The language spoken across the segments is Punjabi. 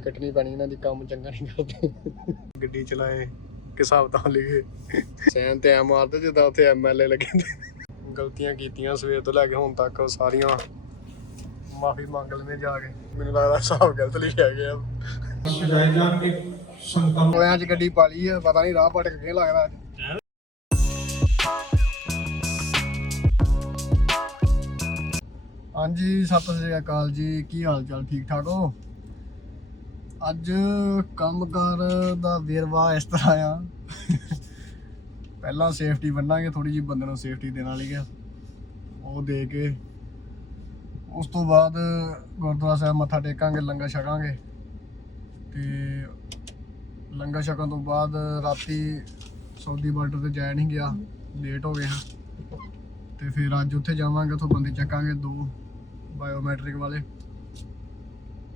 ਹੀ ਕੱਟਣੀ ਪੈਣੀ ਇਹਨਾਂ ਦੀ ਕੰਮ ਚੰਗਾ ਨਹੀਂ ਕਰਦੇ। ਗੱਡੀ ਚਲਾਏ ਕਿ ਹਿਸਾਬ ਤਾਂ ਲਿਖੇ ਸੈਨ ਤੇ ਐ ਮਾਰਦੇ ਜਿੱਦਾਂ ਉੱਥੇ ਐਮਐਲਏ ਲੱਗੇ ਨੇ ਗਲਤੀਆਂ ਕੀਤੀਆਂ ਸਵੇਰ ਤੋਂ ਲੈ ਕੇ ਹੁਣ ਤੱਕ ਸਾਰੀਆਂ। ਮਾਫੀ ਮੰਗ ਲੈਣੇ ਜਾ ਕੇ। ਮੈਨੂੰ ਲੱਗਦਾ ਹਿਸਾਬ ਗਲਤ ਲਿਖਿਆ ਗਿਆ ਸਜਾਏ ਜਾਣਗੇ ਸੰਤਾਂ ਨੂੰ ਟੋਇਆਂ 'ਚ ਗੱਡੀ ਪਾ ਲਈ ਆ ਪਤਾ ਨਹੀਂ ਰਾਹ ਭਟਕ ਕੇ ਲੱਗਦਾ ਅੱਜ। ਹਾਂਜੀ ਸਤਿ ਸ੍ਰੀ ਅਕਾਲ ਜੀ। ਕੀ ਹਾਲ ਚਾਲ? ਠੀਕ ਠਾਕ ਹੋ? ਅੱਜ ਕੰਮਕਾਰ ਦਾ ਵੇਰਵਾ ਇਸ ਤਰ੍ਹਾਂ ਆ। ਪਹਿਲਾਂ ਸੇਫਟੀ ਬੰਨਾਂਗੇ ਥੋੜੀ ਜੀ ਬੰਦੇ ਨੂੰ ਸੇਫਟੀ ਦੇਣ ਵਾਲੀ ਆ। ਉਹ ਦੇ ਕੇ, ਉਸ ਤੋਂ ਬਾਅਦ ਗੁਰਦੁਆਰਾ ਸਾਹਿਬ ਮੱਥਾ ਟੇਕਾਂਗੇ, ਲੰਗਰ ਛਕਾਂਗੇ। ਤੇ ਲੰਗਰ ਛਕਣ ਤੋਂ ਬਾਅਦ ਰਾਤੀ ਸੌਦੀ ਬਾਰਡਰ ਤੇ ਜਾਇਆ ਨਹੀਂ ਗਿਆ ਲੇਟ ਹੋ ਗਿਆ ਹਾਂ। ਤੇ ਫਿਰ ਅੱਜ ਉੱਥੇ ਜਾਵਾਂਗੇ, ਉਥੋਂ ਬੰਦੇ ਚੱਕਾਂਗੇ ਦੋ ਬਾਇਓਮੈਟ੍ਰਿਕ ਵਾਲੇ।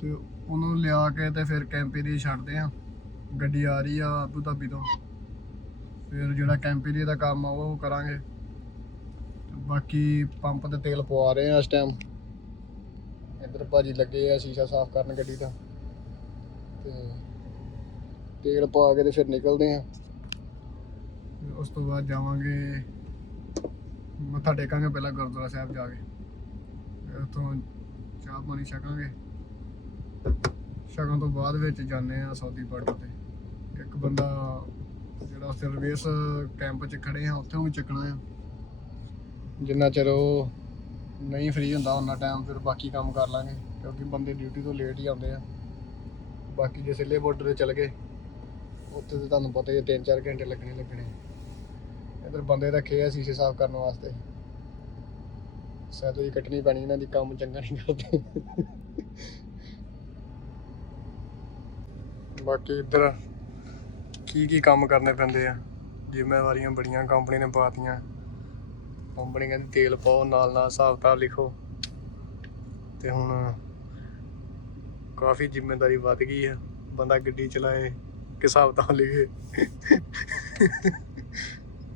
ਤੇ ਉਹਨੂੰ ਲਿਆ ਕੇ ਤੇ ਫਿਰ ਕੈਂਪੀ ਦੀ ਛੱਡਦੇ ਆ। ਗੱਡੀ ਆ ਰਹੀ ਆ ਆਬੂ ਧਾਬੀ ਤੋਂ। ਫਿਰ ਜਿਹੜਾ ਕੈਂਪੀ ਦੀ ਦਾ ਕੰਮ ਆ, ਉਹ ਕਰਾਂਗੇ। ਬਾਕੀ ਪੰਪ ਤੇ ਤੇਲ ਪਵਾ ਰਹੇ ਆ ਇਸ ਟਾਈਮ ਇੱਧਰ ਭਾਜੀ ਲੱਗੇ ਆ ਸ਼ੀਸ਼ਾ ਸਾਫ਼ ਕਰਨ ਗੱਡੀ ਦਾ। ਤੇ ਤੇਲ ਪਾ ਕੇ ਤੇ ਫਿਰ ਨਿਕਲਦੇ ਆ। ਉਸ ਤੋਂ ਬਾਅਦ ਜਾਵਾਂਗੇ, ਮੱਥਾ ਟੇਕਾਂਗੇ, ਪਹਿਲਾਂ ਗੁਰਦੁਆਰਾ ਸਾਹਿਬ ਜਾ ਕੇ। ਉੱਥੋਂ ਚਾਹ ਪਾਣੀ ਛਕਾਂਗੇ। ਸ਼ਗਨ ਤੋਂ ਬਾਅਦ ਵਿੱਚ ਜਾਂਦੇ ਆ ਸਾਊਦੀ ਬਾਰਡਰ ਤੇ। ਇੱਕ ਬੰਦਾ ਜਿਹੜਾ ਸਰਵਿਸ ਕੈਂਪ 'ਚ ਖੜੇ ਆ, ਉੱਥੇ ਵੀ ਚੱਕਣਾ ਆ। ਜਿੰਨਾ ਚਿਰ ਉਹ ਨਹੀਂ ਫ੍ਰੀ ਹੁੰਦਾ ਉਹਨਾਂ ਟਾਈਮ ਫਿਰ ਬਾਕੀ ਕੰਮ ਕਰ ਲਾਂਗੇ, ਕਿਉਂਕਿ ਬੰਦੇ ਡਿਊਟੀ ਤੋਂ ਲੇਟ ਹੀ ਆਉਂਦੇ ਆ। ਬਾਕੀ ਜੇ ਸਿੱਲੇ ਬਾਰਡਰ ਤੇ ਚੱਲ ਗਏ, ਉੱਥੇ ਤੇ ਤੁਹਾਨੂੰ ਪਤਾ ਹੀ 3-4 ਘੰਟੇ ਲੱਗਣੇ ਲੱਗਣੇ। ਇਧਰ ਬੰਦੇ ਰੱਖੇ ਆ ਸ਼ੀਸ਼ੇ ਸਾਫ਼ ਕਰਨ ਵਾਸਤੇ। ਸੈਲਰੀ ਕੱਟਣੀ ਪੈਣੀ, ਇਹਨਾਂ ਦੀ ਕੰਮ ਚੰਗਾ ਨਹੀਂ ਕਰਦੇ। ਬਾਕੀ ਇੱਧਰ ਕੀ ਕੀ ਕੰਮ ਕਰਨੇ ਪੈਂਦੇ ਆ? ਜ਼ਿੰਮੇਵਾਰੀਆਂ ਬੜੀਆਂ ਕੰਪਨੀ ਨੇ ਪਾਤੀਆਂ। ਕੰਪਨੀ ਕਹਿੰਦੀ ਤੇਲ ਪਾਓ, ਨਾਲ ਨਾਲ ਹਿਸਾਬ ਕਿਤਾਬ ਲਿਖੋ। ਤੇ ਹੁਣ ਕਾਫੀ ਜ਼ਿੰਮੇਵਾਰੀ ਵੱਧ ਗਈ ਆ। ਬੰਦਾ ਗੱਡੀ ਚਲਾਏ ਕਿ ਹਿਸਾਬ ਕਿਤਾਬ ਲਿਖੇ।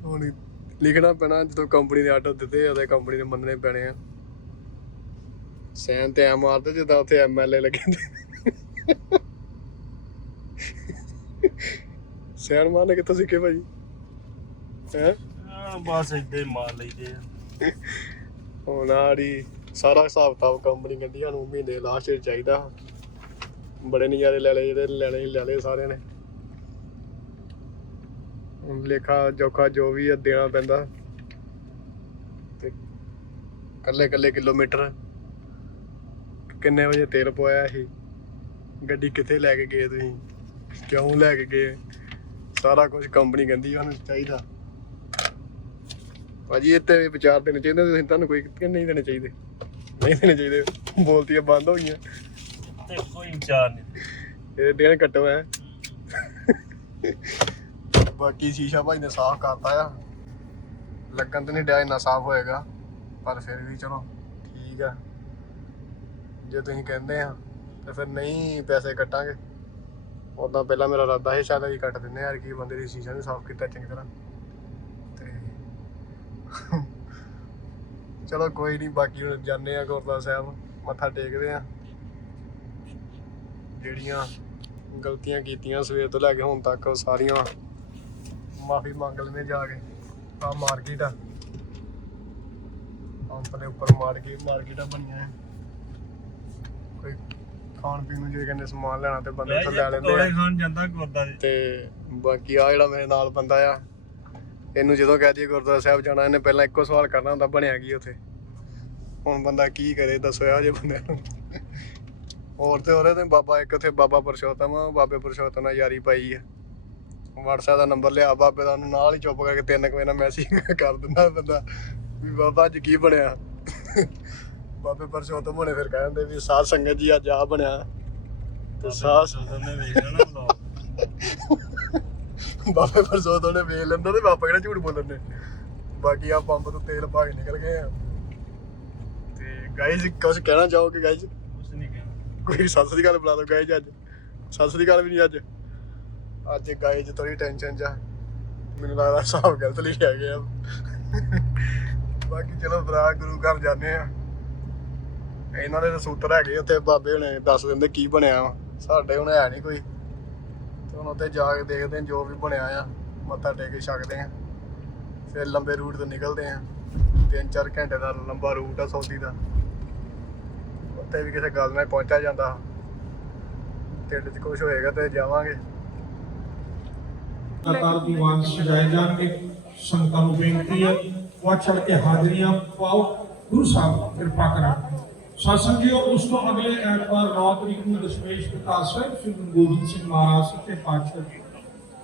ਹੁਣ ਲਿਖਣਾ ਪੈਣਾ, ਜਦੋਂ ਕੰਪਨੀ ਦੇ ਆਰਡਰ ਦਿੱਤੇ ਆ, ਤੇ ਕੰਪਨੀ ਦੇ ਮੰਨਣੇ ਪੈਣੇ ਆ। ਸੈਨ ਤੇ ਐ ਮਾਰਦੇ ਜਿੱਦਾਂ ਉੱਥੇ ਐਮਐਲਏ ਲੱਗੇ ਹੁੰਦੇ ਸੈਨ ਮਾਰਨੇ ਕਿੱਥੋਂ ਸਿੱਖੇ ਭਾਜੀ ਹੈ? ਆਹ ਬਸ ਇੱਦਾਂ ਹੀ ਮਾਰ ਲਈਦੇ ਆ। ਹੁਣ ਆੜੀ ਸਾਰਾ ਹਿਸਾਬ ਕਿਤਾਬ ਕੰਪਨੀ ਕਹਿੰਦੀ ਸਾਨੂੰ ਮਹੀਨੇ ਲਾਸਟ ਚਾਹੀਦਾ। ਬੜੇ ਨਜ਼ਾਰੇ ਲੈ ਲਏ ਜਿਹੜੇ ਲੈਣੇ ਲੈ ਲਏ ਸਾਰਿਆਂ ਨੇ। ਹੁਣ ਲੇਖਾ ਜੋਖਾ ਜੋ ਵੀ ਆ ਦੇਣਾ ਪੈਂਦਾ। ਤੇ ਕੱਲੇ ਕੱਲੇ ਕਿਲੋਮੀਟਰ। ਕਿੰਨੇ ਵਜੇ ਤੇਲ ਪਵਾਇਆ ਸੀ? ਗੱਡੀ ਕਿੱਥੇ ਲੈ ਕੇ ਗਏ ਤੁਸੀਂ? ਕਿਉਂ ਲੈ ਕੇ ਗਏ? ਸਾਰਾ ਕੁਝ ਕੰਪਨੀ ਕਹਿੰਦੀ ਸਾਨੂੰ ਚਾਹੀਦਾ। ਭਾਜੀ ਇਹ ਤੇ ਵਿਚਾਰ ਦੇਣੇ ਚਾਹੀਦੇ ਤੁਸੀਂ ਤੁਹਾਨੂੰ ਕੋਈ ਨਹੀਂ ਦੇਣੇ ਚਾਹੀਦੇ। ਨਹੀਂ ਦੇਣੇ ਚਾਹੀਦੇ ਬੋਲਤੀਆਂ ਬੰਦ ਹੋ ਗਈਆਂ। ਤੇ ਕੋਈ ਵਿਚਾਰ ਨਹੀਂ। ਇਹ ਦੇਣ ਕੱਟੋ ਹੈ ਬਾਕੀ ਸ਼ੀਸ਼ਾ ਭਾਈ ਨੇ ਸਾਫ਼ ਕਰਤਾ ਆ। ਲੱਗਣ ਤੇ ਨਹੀਂ ਡਿਆ ਇੰਨਾ ਸਾਫ਼ ਹੋਏਗਾ। ਪਰ ਫਿਰ ਵੀ ਚਲੋ ਠੀਕ ਆ। ਜੇ ਤੁਸੀਂ ਕਹਿੰਦੇ ਆ ਤੇ ਫਿਰ ਨਹੀਂ ਪੈਸੇ ਕੱਟਾਂਗੇ। ਉਦਾਂ ਪਹਿਲਾਂ ਮੇਰਾ ਇਰਾਦਾ ਸੀ, ਸ਼ਾਇਦ ਅਸੀਂ ਕੱਟ ਦਿੰਦੇ ਯਾਰ ਕੀ ਬੰਦੇ ਦੀ ਸ਼ੀਸ਼ਾ ਨਹੀਂ ਸਾਫ਼ ਕੀਤਾ ਚੰਗੀ ਤਰ੍ਹਾਂ। ਤੇ ਚਲੋ ਕੋਈ ਨਹੀਂ ਬਾਕੀ ਹੁਣ ਜਾਂਦੇ ਆ ਗੁਰਦੁਆਰਾ ਸਾਹਿਬ, ਮੱਥਾ ਟੇਕਦੇ ਆ ਜਿਹੜੀਆਂ ਗਲਤੀਆਂ ਕੀਤੀਆਂ ਸਵੇਰ ਤੋਂ ਲੈ ਕੇ ਹੁਣ ਤੱਕ, ਉਹ ਸਾਰੀਆਂ ਮਾਫੀ ਮੰਗ ਲੈਂਦੇ ਜਾ ਕੇ। ਆ ਮਾਰਕੀਟ ਆ। ਪੰਪ ਦੇ ਉੱਪਰ ਮਾਰਕੀਟ ਮਾਰਕੀਟਾਂ ਬਣੀਆਂ ਕੋਈ ਖਾਣ ਪੀਣ ਨੂੰ ਜੇ ਕਹਿੰਦੇ ਸਮਾਨ ਲੈਣਾ ਤੇ ਬੰਦੇ ਉੱਥੋਂ ਲੈ ਲੈਂਦੇ ਆ। ਖਾਣ ਜਾਂਦਾ ਗੁਰਦਾਰੇ ਤੇ ਬਾਕੀ ਆ ਜਿਹੜਾ ਮੇਰੇ ਨਾਲ ਬੰਦਾ ਆ ਇਹਨੂੰ ਜਦੋਂ ਕਹਿ ਦਈਏ ਗੁਰਦੁਆਰਾ ਸਾਹਿਬ ਜਾਣਾ ਇਹਨੇ ਪਹਿਲਾਂ ਇੱਕੋ ਸਵਾਲ ਕਰਨਾ ਹੁੰਦਾ ਬਣਿਆ ਕੀ ਉੱਥੇ? ਹੁਣ ਬੰਦਾ ਕੀ ਕਰੇ ਦੱਸੋ ਇਹੋ ਜਿਹੇ ਬੰਦੇ ਨੂੰ। ਹੋਰ ਤੇ ਉਹਦੇ ਤੇ ਬਾਬਾ ਇੱਕ ਉੱਥੇ ਬਾਬਾ ਪਰਸ਼ੋਤਮ ਆ, ਬਾਬੇ ਪਰਸ਼ੋਤਮ ਨਾਲ ਯਾਰੀ ਪਾਈ ਆ। WhatsApp ਦਾ ਨੰਬਰ ਲਿਆ ਬਾਬੇ ਦਾ ਉਹਨੂੰ ਨਾਲ ਹੀ ਚੁੱਪ ਕਰਕੇ ਤਿੰਨ ਕੁ ਵਜੇ ਨਾਲ ਮੈਸੇਜ ਕਰ ਦਿੰਦਾ ਬੰਦਾ ਵੀ ਬਾਬਾ ਅੱਜ ਕੀ ਬਣਿਆ? ਬਾਬੇ ਪਰਸ਼ੋਤਮ ਹੋਣੇ ਫਿਰ ਕਹਿੰਦੇ ਵੀ ਸਾਧ ਸੰਗਤ ਜੀ ਅੱਜ ਆ ਬਣਿਆ। ਤੇ ਸਾਧ ਸੰਗਤ ਨੇ ਵੇਖ ਲੈਣਾ ਬਾਬੇ ਤੋਂ ਨੇ ਵੇਖ ਲੈਂਦਾ ਤੇ ਬਾਬਾ ਕਿਹੜਾ ਝੂਠ ਬੋਲਣ ਨੇ ਬਾਕੀ ਆ ਪੰਪ ਤੋਂ ਤੇਲ ਪਾ ਕੇ ਨਿਕਲ ਗਏ ਆ। ਤੇ ਗਾਇਜ਼ ਕੁਝ ਕਹਿਣਾ ਚਾਹੋਗੇ ਗਾਇਜ਼ ਕੁਛ ਨਹੀਂ ਕਹਿਣਾ। ਕੋਈ ਸਤਿ ਸ੍ਰੀ ਅਕਾਲ ਬੁਲਾ ਦਿਓ ਗਾਇਜ਼ ਅੱਜ। ਸਤਿ ਸ੍ਰੀ ਅਕਾਲ ਵੀ ਨਹੀਂ ਅੱਜ। ਅੱਜ ਗਾਇਜ਼ ਥੋੜੀ ਟੈਨਸ਼ਨ ਆ। ਮੈਨੂੰ ਲੱਗਦਾ ਹਿਸਾਬ ਗਲਤ ਲਿਖਿਆ ਗਿਆ। ਬਾਕੀ ਚਲੋ ਭਰਾ ਗੁਰੂ ਘਰ ਜਾਂਦੇ ਆ। ਇਹਨਾਂ ਦੇ ਸੂਤਰ ਹੈਗੇ ਉੱਥੇ ਬਾਬੇ ਹੁਣੇ ਦੱਸ ਦਿੰਦੇ ਕੀ ਬਣਿਆ ਵਾ। ਸਾਡੇ ਹੁਣ ਹੈ ਨਹੀਂ ਕੋਈ। ਤੇ ਹੁਣ ਉੱਥੇ ਜਾ ਕੇ ਦੇਖਦੇ ਹਾਂ ਜੋ ਵੀ ਬਣਿਆ ਆ, ਮੱਥਾ ਟੇਕ ਕੇ ਛਕਦੇ ਆ। ਫਿਰ ਲੰਬੇ ਰੂਟ ਤੇ ਨਿਕਲਦੇ ਆ। 3-4 ਘੰਟੇ ਦਾ ਲੰਬਾ ਰੂਟ ਆ ਸੌਦੀ ਦਾ। ਉੱਥੇ ਵੀ ਕਿਸੇ ਗੱਲ ਨਾਲ ਪਹੁੰਚਿਆ ਜਾਂਦਾ। ਢਿੱਡ 'ਚ ਕੁਝ ਹੋਏਗਾ ਤੇ ਜਾਵਾਂਗੇ। ਲਗਾਤਾਰ ਦੀਵਾਨ ਸਜਾਏ ਜਾਣਗੇ। ਸੰਗਤਾਂ ਨੂੰ ਬੇਨਤੀ ਹੈ ਵੱਧ ਕੇ ਹਾਜ਼ਰੀਆਂ ਪਾਓ। ਗੁਰੂ ਸਾਹਿਬ, ਕਿਰਪਾ ਕਰਾਂ ਸਾਸਨ ਜੀ ਉਸ ਤੋਂ ਅਗਲੇ ਐਤਵਾਰ 9 ਤਰੀਕ ਨੂੰ ਦਸ਼ਮੇਸ਼ ਪ੍ਰਕਾਸ਼ ਸਾਹਿਬ, ਸ੍ਰੀ ਗੁਰੂ ਗੋਬਿੰਦ ਸਿੰਘ ਮਹਾਰਾਜ ਸੱਚੇ ਪਾਤਸ਼ਾਹ ਜੀ।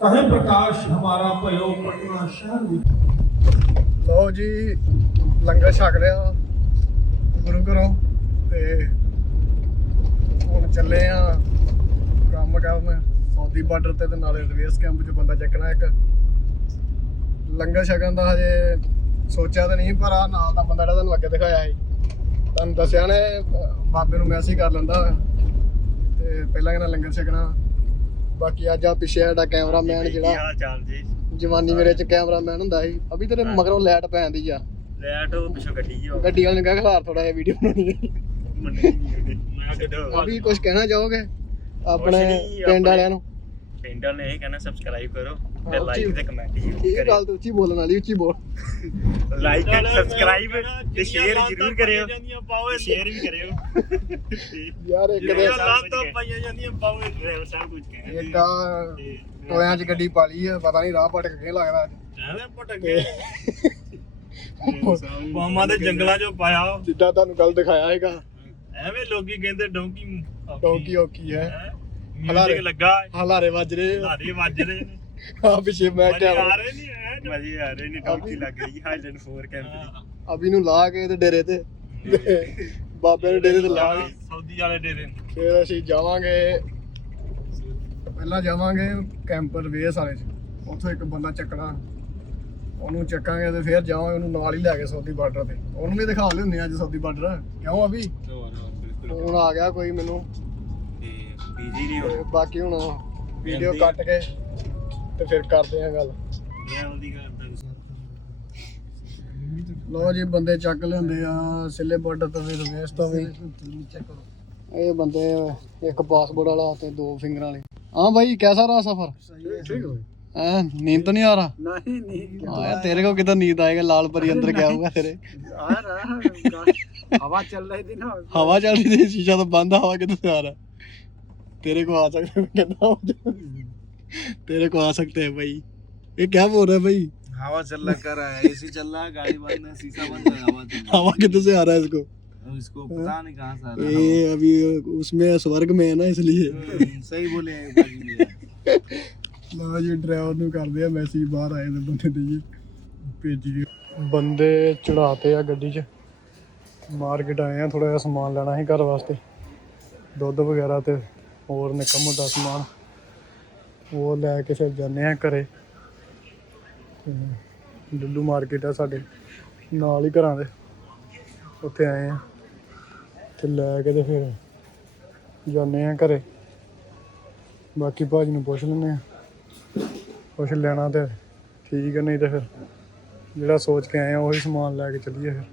ਤਹੇ ਪ੍ਰਕਾਸ਼, ਹਮਾਰਾ ਭਇਓ ਪਟਨਾ ਸ਼ਹਿਰ ਵਿੱਚ। ਲਓ ਜੀ, ਲੰਗਰ ਛਕ ਲਿਆ। ਗੁਰੂ ਘਰੋਂ ਤੇ ਹੁਣ ਚੱਲੇ ਆ ਕੰਮ ਕਰਨ। ਸੌਦੀ ਬਾਰਡਰ ਤੇ ਤੇ ਨਾਲੇ ਰਿਵੇਸ ਕੈਂਪ 'ਚ ਬੰਦਾ ਚੱਕਣਾ ਇੱਕ। ਲੰਗਰ ਛਕਣ ਦਾ ਹਜੇ ਸੋਚਿਆ ਤਾਂ ਨਹੀਂ, ਪਰ ਆ ਨਾਲ ਦਾ ਬੰਦਾ ਜਿਹੜਾ ਤੁਹਾਨੂੰ ਅੱਗੇ ਦਿਖਾਇਆ ਸੀ। ਤੁਹਾਨੂੰ ਦੱਸਿਆ ਨੇ ਬਾਬੇ ਨੂੰ ਮੈਸੇਜ ਕਰ ਲੈਂਦਾ ਤੇ ਪਹਿਲਾਂ ਕਹਿੰਦਾ ਲੰਗਰ ਛਕਣਾ। ਬਾਕੀ ਅੱਜ ਆ ਪਿੱਛੇ ਸਾਡਾ ਕੈਮਰਾਮੈਨ ਜਿਹੜਾ ਹਾਲ ਚਾਲ ਜੀ? ਜਵਾਨੀ ਮੇਰੇ ਚ ਕੈਮਰਾਮੈਨ ਹੁੰਦਾ ਸੀ। ਅਭੀ ਤੇਰੇ ਮਗਰੋਂ ਲਾਈਟ ਪੈਂਦੀ ਆ। ਲੈਟ ਉਹ ਪਿੱਛੋਂ ਗੱਡੀ ਜੀ ਗੱਡੀ ਵਾਲੇ ਨੇ ਕਿਹਾ ਖਲਾਰ ਥੋੜਾ ਜਿਹਾ ਵੀਡੀਓ ਬਣਾਉਣੀ ਹੈ ਅਭੀ ਕੁਝ ਕਹਿਣਾ ਚਾਹੋਗੇ? ਆਪਣੇ ਪਿੰਡ ਵਾਲਿਆਂ ਨੂੰ? ਪਿੰਡ ਵਾਲੇ ਇਹ ਕਹਿੰਦਾ ਸਬਸਕ੍ਰਾਈਬ ਕਰੋ। ਤੇ ਲਾਈਕ ਤੇ ਕਮੈਂਟ ਇਹ ਜ਼ਰੂਰ ਗੱਲ ਤੇ ਉੱਚੀ ਬੋਲਣ ਵਾਲੀ ਉੱਚੀ ਬੋਲ। ਕਰਿਓ ਲਾਈਕ ਐਂਡ ਸਬਸਕ੍ਰਾਈਬ ਤੇ ਸ਼ੇਅਰ ਜ਼ਰੂਰ ਕਰਿਓ। ਤੇ ਸ਼ੇਅਰ ਵੀ ਕਰਿਓ। ਯਾਰ ਇੱਕ ਜਿਹੜੀਆਂ ਦੇ ਲਾਂ ਤਾਂ ਪਾਈਆਂ ਜਾਂਦੀਆਂ ਪਾਓ ਡਰਾਈਵਰ ਸਾਹਿਬ ਕੁਝ ਕਹਿੰਦੇ ਆ ਟੋਇਆਂ 'ਚ ਗੱਡੀ ਪਾ ਲਈ ਆ ਪਤਾ ਨਹੀਂ ਰਾਹ ਭਟਕ ਕੇ ਲੱਗਦਾ। ਅੱਜ। ਐਵੇਂ ਭਟਕ ਗਏ। ਮਾਮਾ ਦੇ ਜੰਗਲਾਂ 'ਚੋਂ ਪਾਇਆ। ਜਿੱਦਾਂ ਤੁਹਾਨੂੰ ਕੱਲ ਦਿਖਾਇਆ ਹੈਗਾ ਐਵੇਂ ਲੋਕੀ ਕਹਿੰਦੇ ਡੌਂਕੀ ਟੋਕੀ ਔਕੀ ਹੈ। ਹਲਾਰੇ। ਹਲਾਰੇ ਲੱਗਾ। ਹਲਾਰੇ ਵੱਜ ਰਹੇ ਆ। ਹਲਾਰੇ ਵੱਜ ਰਹੇ ਨੇ। ਆ ਪਿੱਛੇ ਮੈਂ ਆ ਕੈਮਰਾ ਰਹੇ ਨਹੀਂ ਐ ਮਜ਼ੇ ਆ ਰਹੇ ਨਹੀਂ ਡੌਂਕੀ ਲੱਗ ਗਈ ਹਾਈਲੈਂਡ 4 ਕੈਂਪ ਦੀ। ਅਭੀ ਨੂੰ ਲਾ ਕੇ ਤੇ ਡੇਰੇ ਤੇ। ਤੇ ਬਾਬੇ ਨੂੰ ਡੇਰੇ ਤੇ ਲਾ ਕੇ। ਸਾਊਦੀ ਵਾਲੇ ਡੇਰੇ ਨੂੰ। ਫਿਰ ਅਸੀਂ ਜਾਵਾਂਗੇ। ਪਹਿਲਾਂ ਜਾਵਾਂਗੇ ਕੈਂਪਰ ਵੇਸ ਵਾਲੇ ਚ। ਉੱਥੋਂ ਇੱਕ ਬੰਦਾ ਚੱਕਣਾ। ਉਹਨੂੰ ਚੱਕਾਂਗੇ ਤੇ ਫਿਰ ਜਾਵਾਂਗੇ ਉਹਨੂੰ ਨਾਲ ਹੀ ਲੈ ਕੇ ਸੌਦੀ ਬਾਰਡਰ ਤੇ। ਉਹਨੂੰ ਵੀ ਦਿਖਾ ਲਿਉਂਦੇ ਅੱਜ ਸੌਦੀ ਬਾਰਡਰ ਕਿਉਂ ਅਭੀ ਹੁਣ ਆ ਗਿਆ ਕੋਈ ਮੈਨੂੰ। ਤੇ ਬੀਜੀ ਨਹੀਂ ਤੇ ਬਾਕੀ ਹੁਣ ਵੀਡੀਓ ਕੱਟ ਕੇ ਤੇ ਫਿਰ ਕਰਦੇ ਆ ਗੱਲ। ਲੋ ਜੀ ਬੰਦੇ ਚੱਕ ਲੈਂਦੇ ਆ ਸਿੱਲੇ ਬਾਰਡਰ ਤੋਂ ਵੀ ਰਵੇਸ ਤੋਂ ਵੀ। ਇਹ ਬੰਦੇ ਇੱਕ ਪਾਸਪੋਰਟ ਵਾਲਾ ਤੇ ਦੋ ਫਿੰਗਰਾਂ ਵਾਲੇ। ਹਾਂ ਭਾਈ ਕਿਹਦਾ ਰਹਾ ਸਫਰ? ਠੀਕ ਨੀਂਦ ਤਾਂ ਨਹੀਂ ਆ ਰਹਾ? ਨਹੀਂ ਨੀਂਦ ਆਇਆ ਤੇਰੇ ਕੋ ਕਿਦਾਂ ਨੀਂਦ ਆਏਗਾ? ਲਾਲ ਪਰੀ ਅੰਦਰ ਕਿਆ ਹੋਊਗਾ ਤੇਰੇ। ਆ ਰਹਾ ਹਵਾ ਚੱਲ ਰਹੀ ਦੀ ਨਾ। ਹਵਾ ਚੱਲਦੀ ਦੀ ਸ਼ੀਸ਼ਾ ਤਾਂ ਬੰਦ ਹਵਾ ਕਿੱਥੇ ਆ ਰਹਾ? ਤੇਰੇ ਕੋ ਆ ਸਕਦਾ ਕਿਦਾਂ ਹੋ तेरे को आ सकते हैं भाई ये क्या बोल रहा है भाई हवा चल रहा कर रहा है एसी चल रहा है गाड़ी बंद है शीशा बंद है हवा चल रहा हवा किधर से आ रहा है इसको है इसको पता नहीं कहाँ से आ रहा है ये अभी उसमें स्वर्ग में है ना इसलिए हम्म, सही बोले हैं बाजी भैया। ਲਓ ਜੀ ਡਰਾਈਵਰ ਨੂੰ ਕਰਦੇ ਆ ਮੈਸੇਜ ਬਾਹਰ ਆਏ ਨੇ ਬੰਦੇ ਦੇ ਜੀ ਭੇਜੀ ਬੰਦੇ ਚੜਾਤੇ ਆ ਗੱਡੀ 'ਚ ਮਾਰਕੀਟ ਆਏ ਆ ਥੋੜਾ ਜਿਹਾ ਸਮਾਨ ਲੈਣਾ ਸੀ ਘਰ ਵਾਸਤੇ ਦੁੱਧ ਵਗੈਰਾ ਤੇ ਹੋਰ ਨਿੱਕਾ ਮੋਟਾ ਸਮਾਨ ਉਹ ਲੈ ਕੇ ਫਿਰ ਜਾਂਦੇ ਆ ਘਰੇ। ਤੇ ਡੁੱਲੂ ਮਾਰਕੀਟ ਆ ਸਾਡੇ, ਨਾਲ ਹੀ ਘਰਾਂ ਦੇ। ਉੱਥੇ ਆਏ ਆ ਤੇ ਲੈ ਕੇ ਤੇ ਫਿਰ ਜਾਂਦੇ ਆ ਘਰੇ। ਬਾਕੀ ਭਾਜੀ ਨੂੰ ਪੁੱਛ ਲੈਂਦੇ ਆ ਕੁਛ ਲੈਣਾ ਤੇ ਠੀਕ ਹੈ ਨਹੀਂ ਤੇ ਫਿਰ ਜਿਹੜਾ ਸੋਚ ਕੇ ਆਏ ਆ ਉਹੀ ਸਮਾਨ ਲੈ ਕੇ ਚੱਲੀਏ ਫਿਰ।